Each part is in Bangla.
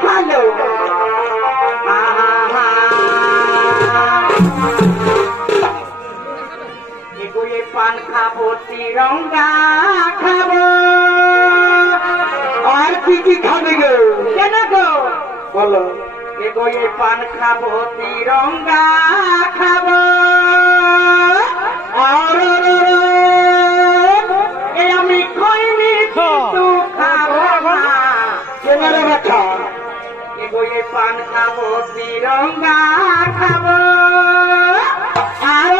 ভালো এগুলি পান খাবো তিরঙ্গা খাবো আর কি কি খাবে গো? কেন গো বলো। এগুলি পান খাবো তিরঙ্গা খাবো আর আমি খৈনি কিন্তু খাবো না কেনারে রাখা এগুলি পান খাবো তিরঙ্গা খাবো আর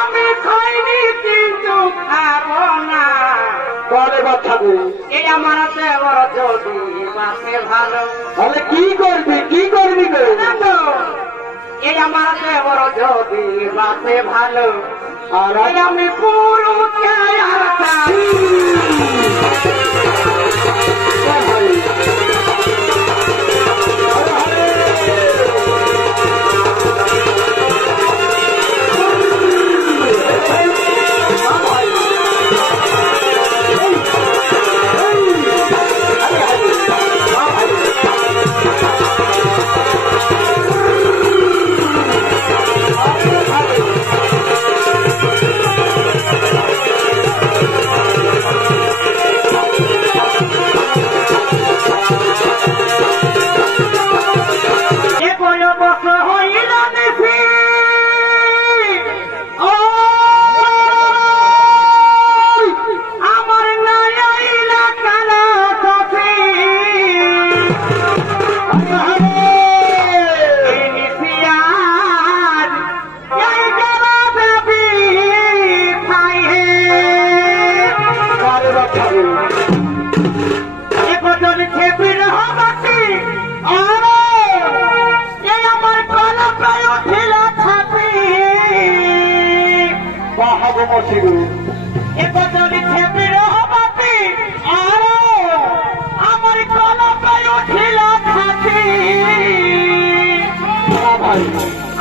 আমি খৈনি কিন্তু খাবো না পরে বা খাবে। এই আমার দেবর যদি বাসে ভালো তাহলে কি করবি কি করবি গো? এই আমার দেবর যদি বাসে ভালো আর এই আমি পুরুষকে আর চাই।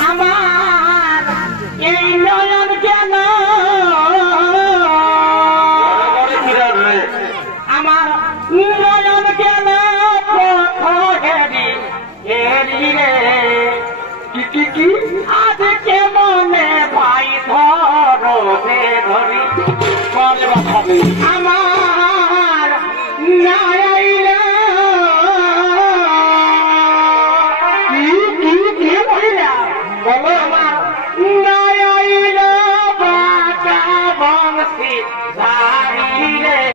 আমার এই নয়ন কেন আমার নয়ন কেন হেরি হেরি রে কি কি কি